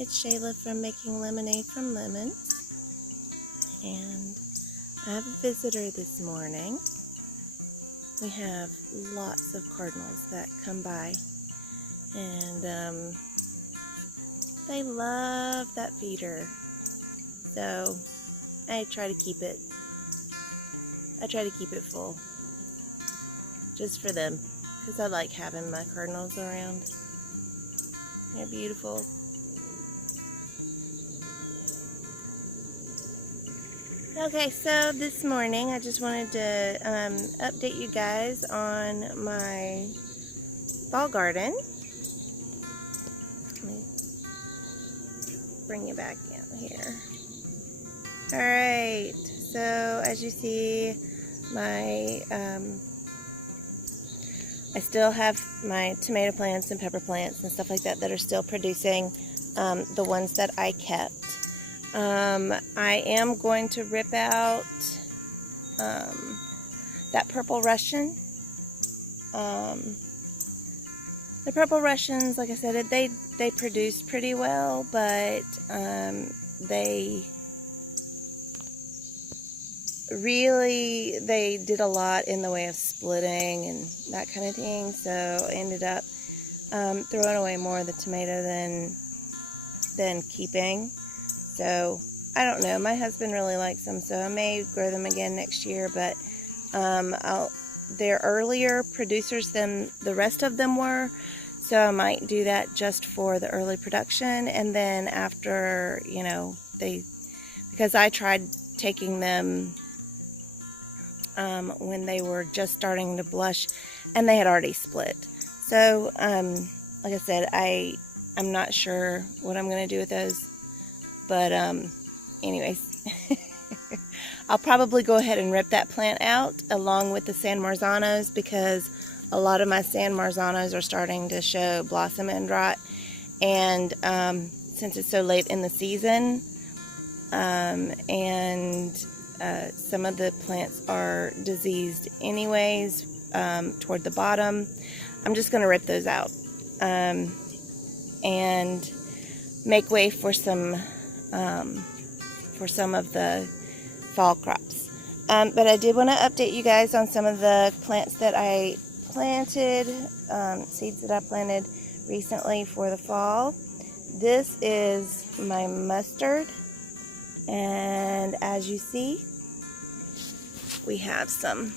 It's Shayla from Making Lemonade from Lemons, and I have a visitor this morning. We have lots of cardinals that come by, and they love that feeder, so I try to keep it full, just for them, because I like having my cardinals around. They're beautiful. Okay, so this morning I just wanted to update you guys on my fall garden. Let me bring you back in here. Alright, so as you see, my I still have my tomato plants and pepper plants and stuff like that that are still producing, the ones that I kept. I am going to rip out that purple Russian. The purple Russians, like I said, they produce pretty well, but they did a lot in the way of splitting and that kind of thing, so I ended up throwing away more of the tomato than keeping. So I don't know, my husband really likes them, so I may grow them again next year, but they're earlier producers than the rest of them were, so I might do that just for the early production. And then after, you know, because I tried taking them when they were just starting to blush and they had already split. So like I said, I'm not sure what I'm going to do with those, but anyways, I'll probably go ahead and rip that plant out along with the San Marzanos, because a lot of my San Marzanos are starting to show blossom end rot, and since it's so late in the season, and some of the plants are diseased anyways toward the bottom, I'm just going to rip those out and make way for some of the fall crops. But I did want to update you guys on some of the plants that I planted, seeds that I planted recently for the fall. This is my mustard, and as you see, we have some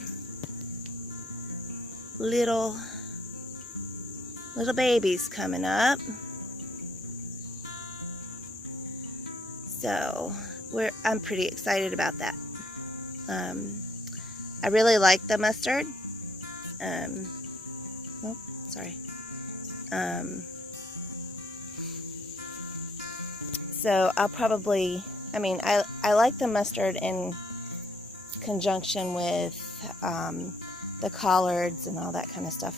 little babies coming up. So I'm pretty excited about that. I really like the mustard. So I'll probably, I like the mustard in conjunction with the collards and all that kind of stuff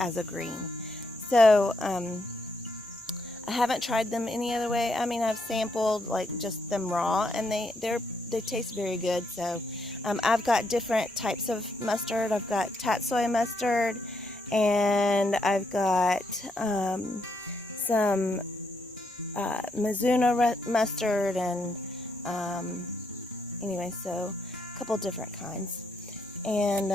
as a green. So I haven't tried them any other way. I've sampled like just them raw, and they taste very good. So I've got different types of mustard. I've got tatsoi mustard, and I've got some Mizuno mustard, and anyway, so a couple different kinds. And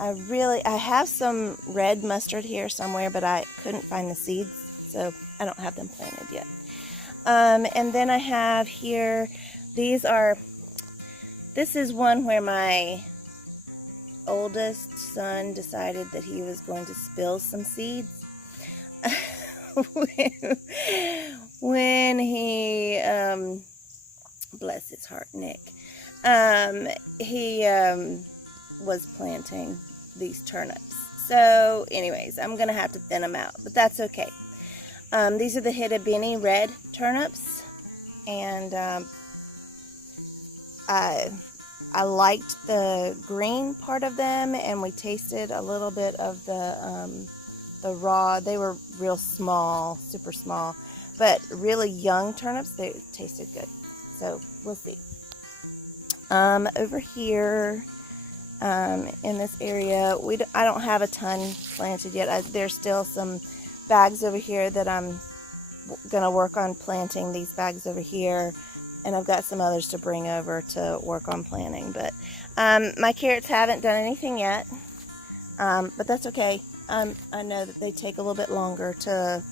I have some red mustard here somewhere, but I couldn't find the seeds, so I don't have them planted yet. And then I have here, this is one where my oldest son decided that he was going to spill some seeds when he, bless his heart, Nick, he was planting these turnips. So anyways, I'm gonna have to thin them out, but that's okay. These are the Hitabini red turnips, and I liked the green part of them, and we tasted a little bit of the raw. They were real small, super small, but really young turnips. They tasted good, so we'll see. Over here in this area, I don't have a ton planted yet. There's still some bags over here that I'm going to work on planting these bags over here, and I've got some others to bring over to work on planting. But my carrots haven't done anything yet, but that's okay. I know that they take a little bit longer to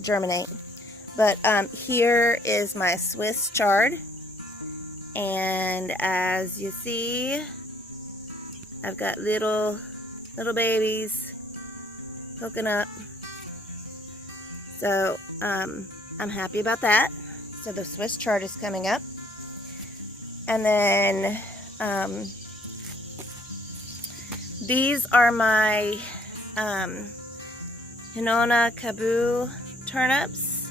germinate. But here is my Swiss chard, and as you see, I've got little babies poking up. So I'm happy about that. So the Swiss chard is coming up. And then these are my Hinona Kabu turnips,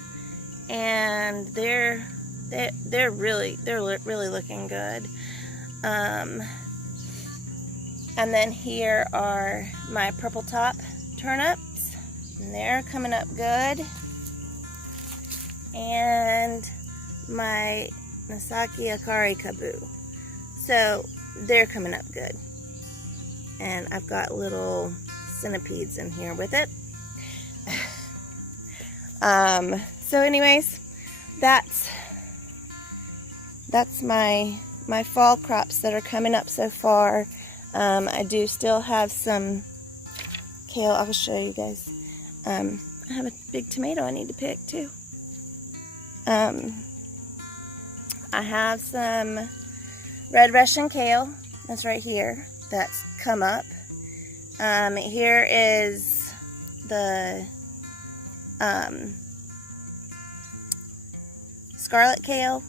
and they're really looking good. And then here are my purple top turnips, and they're coming up good. And my Nasaki Akari Kabu, so they're coming up good. And I've got little centipedes in here with it. So anyways, that's my fall crops that are coming up so far. I do still have some kale. I'll show you guys. I have a big tomato I need to pick too. I have some red Russian kale. That's right here. That's come up. Here is the Scarlet Kale,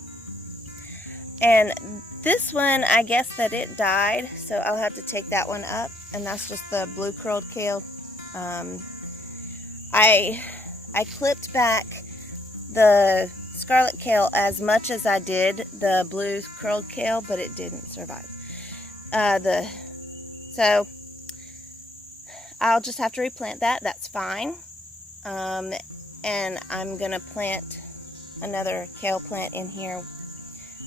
and this one, I guess that it died, so I'll have to take that one up, and that's just the blue curled kale. I clipped back the Scarlet Kale as much as I did the blue curled kale, but it didn't survive. So I'll just have to replant that. That's fine. And I'm gonna plant another kale plant in here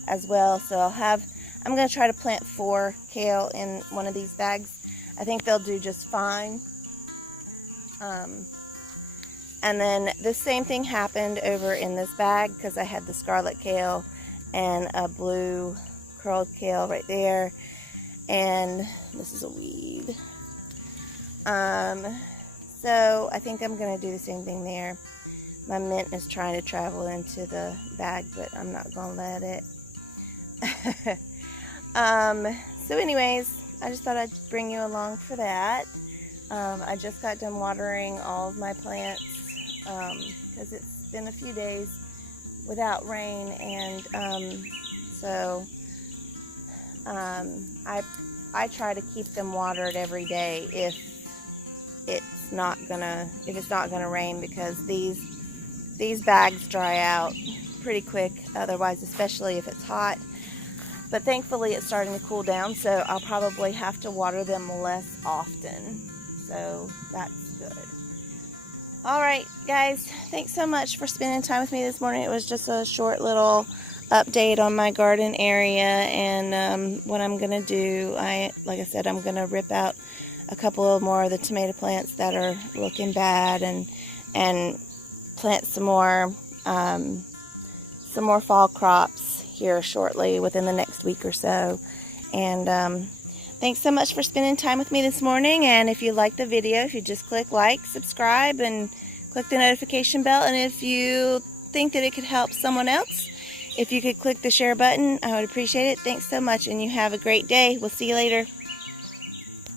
as well. So I'm gonna try to plant 4 kale in one of these bags. I think they'll do just fine. And then the same thing happened over in this bag, because I had the Scarlet Kale and a blue curled kale right there. And this is a weed. So I think I'm going to do the same thing there. My mint is trying to travel into the bag, but I'm not going to let it. So anyways, I just thought I'd bring you along for that. I just got done watering all of my plants because it's been a few days without rain, and so I try to keep them watered every day if it's not gonna rain, because these bags dry out pretty quick otherwise, especially if it's hot. But thankfully it's starting to cool down, so I'll probably have to water them less often. So that's good. Alright guys, thanks so much for spending time with me this morning. It was just a short little update on my garden area, and what I'm gonna do, like I said, I'm gonna rip out a couple of more of the tomato plants that are looking bad, and plant some more fall crops here shortly within the next week or so. And thanks so much for spending time with me this morning. And if you like the video, if you just click like, subscribe, and click the notification bell, and if you think that it could help someone else, if you could click the share button, I would appreciate it. Thanks so much, and you have a great day. We'll see you later.